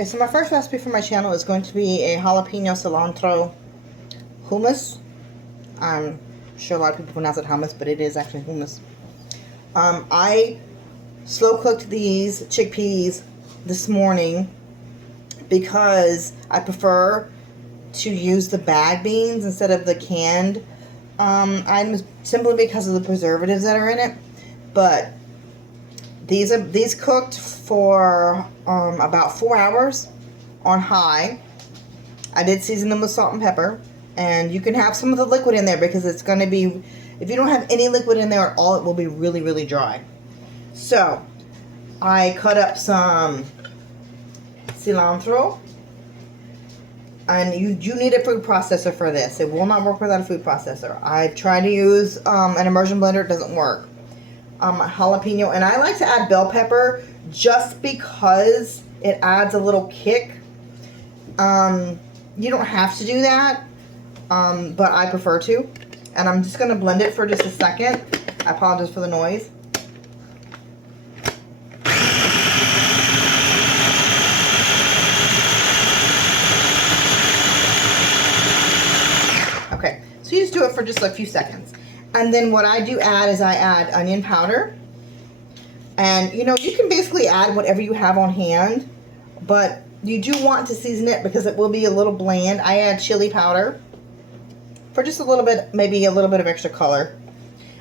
Okay, so my first recipe for my channel is going to be a jalapeno cilantro hummus. I'm sure a lot of people pronounce it hummus, but it is actually hummus. I slow cooked these chickpeas this morning because I prefer to use the bag beans instead of the canned items, simply because of the preservatives that are in it. But these cooked for about 4 hours on high. I did season them with salt and pepper, and you can have some of the liquid in there because it's going to be, if you don't have any liquid in there at all, it will be really, really dry. So I cut up some cilantro, and you need a food processor for this. It will not work without a food processor. I've tried to use an immersion blender. It doesn't work. Jalapeno, and I like to add bell pepper just because it adds a little kick. You don't have to do that, but I prefer to. And I'm just going to blend it for just a second. I apologize for the noise. Okay, so you just do it for just a few seconds. And then what I do add is I add onion powder. And, you know, you can basically add whatever you have on hand, but you do want to season it because it will be a little bland. I add chili powder for just a little bit, maybe a little bit of extra color.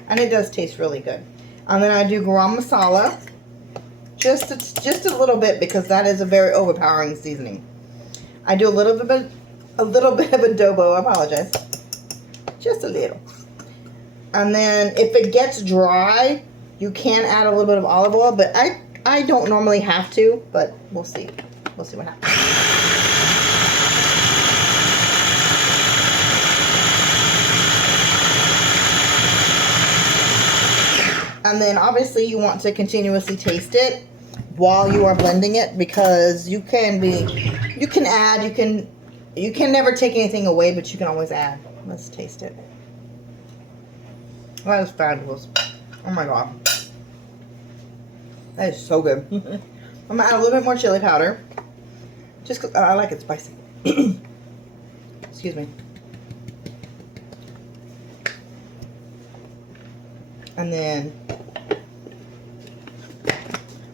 And it does taste really good. And then I do garam masala, just a little bit, because that is a very overpowering seasoning. I do a little bit of adobo, I apologize. Just a little. And then if it gets dry, you can add a little bit of olive oil, but I don't normally have to, but we'll see. We'll see what happens. And then obviously you want to continuously taste it while you are blending it, because you can never take anything away, but you can always add. Let's taste it. That is fabulous. Oh my god. That is so good. I'm going to add a little bit more chili powder. Just because I like it spicy. Excuse me. And then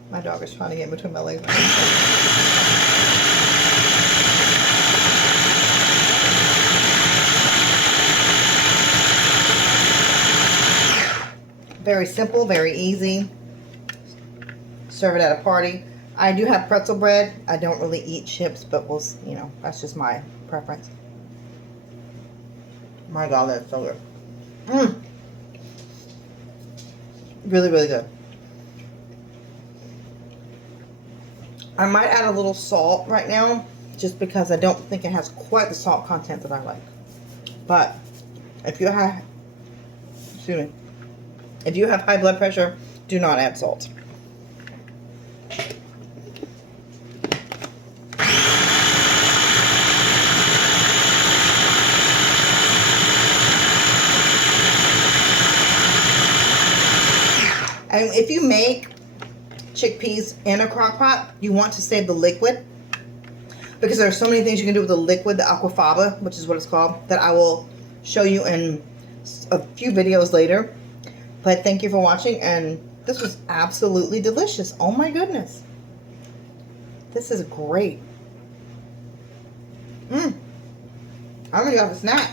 my dog is trying to get between my legs. Very simple, very easy. Serve it at a party. I do have pretzel bread. I don't really eat chips, but we'll, you know, that's just my preference. My god, that's so good. Really, really good. I might add a little salt right now, just because I don't think it has quite the salt content that I like. But if you have, excuse me, if you have high blood pressure, do not add salt. And if you make chickpeas in a crock pot, you want to save the liquid, because there are so many things you can do with the liquid, the aquafaba, which is what it's called, that I will show you in a few videos later. But thank you for watching, and this was absolutely delicious. Oh my goodness. This is great. I'm gonna go have a snack.